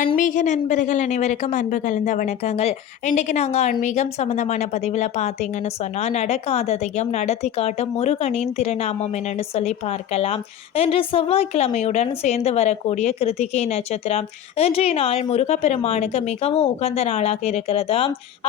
ஆன்மீக நண்பர்கள் அனைவருக்கும் அன்பு கலந்த வணக்கங்கள். இன்றைக்கு நாங்கள் ஆன்மீகம் சம்மந்தமான பதிவில் பார்த்தீங்கன்னு சொன்னால் நடக்காததையும் நடத்தி காட்டும் முருகனின் திருநாமம் என்னன்னு சொல்லி பார்க்கலாம். இன்று செவ்வாய்க்கிழமையுடன் சேர்ந்து வரக்கூடிய கிருத்திகை நட்சத்திரம். இன்றைய நாள் முருகப்பெருமானுக்கு மிகவும் உகந்த நாளாக இருக்கிறது?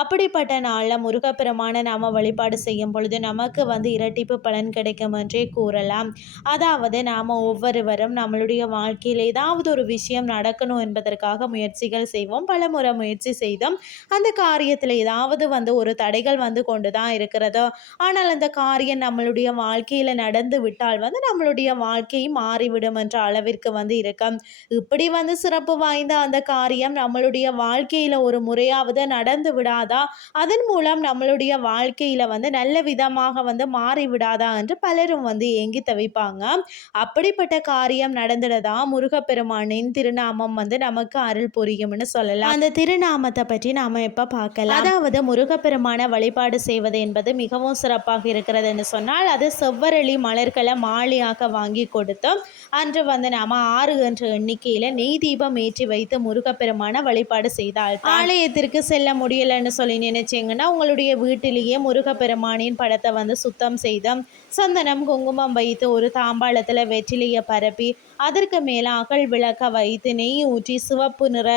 அப்படிப்பட்ட நாளில் முருகப்பெருமானை நாம் வழிபாடு செய்யும் பொழுது நமக்கு வந்து இரட்டிப்பு பலன் கிடைக்கும் என்றே கூறலாம். அதாவது நாம் ஒவ்வொருவரும் நம்மளுடைய வாழ்க்கையில் ஏதாவது ஒரு விஷயம் நடக்கணும் என்பதற்காக முயற்சிகள் செய்வோம் பல முறை முயற்சி செய்தோம். அந்த காரியத்தில் ஏதாவது வந்து ஒரு தடைகள் வந்து கொண்டு தான் இருக்கிறதோ ஆனால் அந்த காரியம் நம்மளுடைய வாழ்க்கையில் நடந்து விட்டால் வந்து நம்மளுடைய வாழ்க்கை மாறிவிடும் என்ற அளவிற்கு வந்து இருக்கும். இப்படி வந்து சிறப்பு வாய்ந்த அந்த காரியம் நம்மளுடைய வாழ்க்கையில் ஒரு முறையாவது நடந்து விடாதா? அதன் மூலம் நம்மளுடைய வாழ்க்கையில் வந்து நல்ல விதமாக வந்து மாறி விடாதா என்று பலரும் வந்து ஏங்கி தவிப்பாங்க. அப்படிப்பட்ட காரியம் நடந்துடதா முருகப்பெருமானின் திருநாமம் வந்து நமக்கு அருள் புரியும்னு சொல்லலாம். அந்த திருநாமத்தை பற்றி நாம இப்ப பார்க்கலாம்? அதாவது முருகப்பெருமான வழிபாடு செய்வது என்பது மிகவும் சிறப்பாக இருக்கிறதுன்னு சொன்னால் அது செவ்வரளி மலர்களை மாலையாக வாங்கி கொடுத்தோம் அன்று வந்து நாம ஆறு என்ற எண்ணிக்கையில நெய் தீபம் ஏற்றி வைத்து முருகப்பெருமான வழிபாடு செய்தால் ஆலயத்திற்கு செல்ல முடியலன்னு சொல்லி நினைச்சீங்கன்னா உங்களுடைய வீட்டிலேயே முருகப்பெருமானின் படத்தை வந்து சுத்தம் செய்தோம் சந்தனம் குங்குமம் வைத்து ஒரு தாம்பாளத்தில் வெற்றிலையை பரப்பி அதற்கு மேலே அகல் விளக்க வைத்து நெய் ஊற்றி சிவப்பு நிற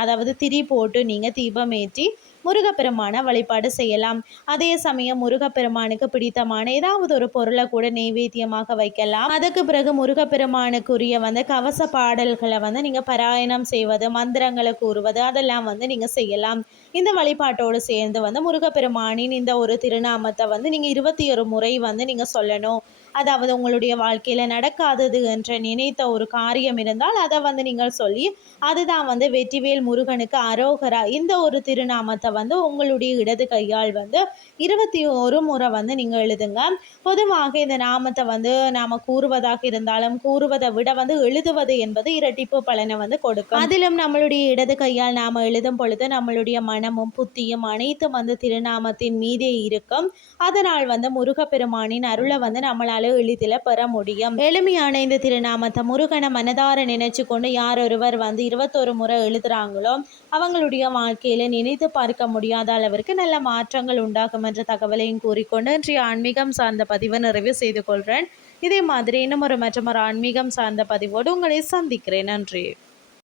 அதாவது திரி போட்டு நீங்கள் தீபம் ஏற்றி முருகப்பெருமான வழிபாடு செய்யலாம். அதே சமயம் முருகப்பெருமானுக்கு பிடித்தமான ஏதாவது ஒரு பொருளை கூட நெய்வேத்தியமாக வைக்கலாம். அதுக்கு பிறகு முருகப்பெருமானுக்குரிய வந்து கவச பாடல்களை வந்து நீங்கள் பாராயணம் செய்வது மந்திரங்களை கூறுவது அதெல்லாம் வந்து நீங்கள் செய்யலாம். இந்த வழிபாட்டோடு சேர்ந்து வந்து முருகப்பெருமானின் இந்த ஒரு திருநாமத்தை வந்து நீங்கள் இருபத்தி ஒரு முறை வந்து நீங்கள் சொல்லணும். அதாவது உங்களுடைய வாழ்க்கையில் நடக்காதது என்று நினைத்த ஒரு காரியம் இருந்தால் அதை வந்து நீங்கள் சொல்லி அதுதான் வந்து வெற்றிவேல் முருகனுக்கு அரோகரா இந்த ஒரு திருநாமத்தை வந்து உங்களுடைய இடது கையால் வந்து இருபத்தி ஒரு முறை வந்து நீங்கள் எழுதுங்க. பொதுவாக இந்த நாமத்தை வந்து நாம் கூறுவதாக இருந்தாலும் கூறுவதை விட வந்து எழுதுவது என்பது இரட்டிப்பு பலனை வந்து கொடுக்கும். அதிலும் நம்மளுடைய இடது கையால் நாம் எழுதும் பொழுது நம்மளுடைய மனமும் புத்தியும் அனைத்தும் வந்து திருநாமத்தின் மீதே இருக்கும். அதனால் வந்து முருகப்பெருமானின் அருளை வந்து நம்மளால எளிதில் பெற முடியும். எளிமையான இந்த திருநாமத்தை முருகனை மனதார நினைச்சு கொண்டு யார் ஒருவர் வந்து இருபத்தொரு முறை எழுதுறாங்களோ அவங்களுடைய வாழ்க்கையில நினைத்து பார்க்க முடியாத அளவிற்கு நல்ல மாற்றங்கள் உண்டாகும் என்ற தகவலையும் கூறிக்கொண்டு இன்றைய ஆன்மீகம் சார்ந்த பதிவை நிறைவு செய்து கொள்கிறேன் இதே மாதிரி இன்னும் ஒரு மற்றும் ஒரு ஆன்மீகம் சார்ந்த பதிவோடு உங்களை சந்திக்கிறேன். நன்றி.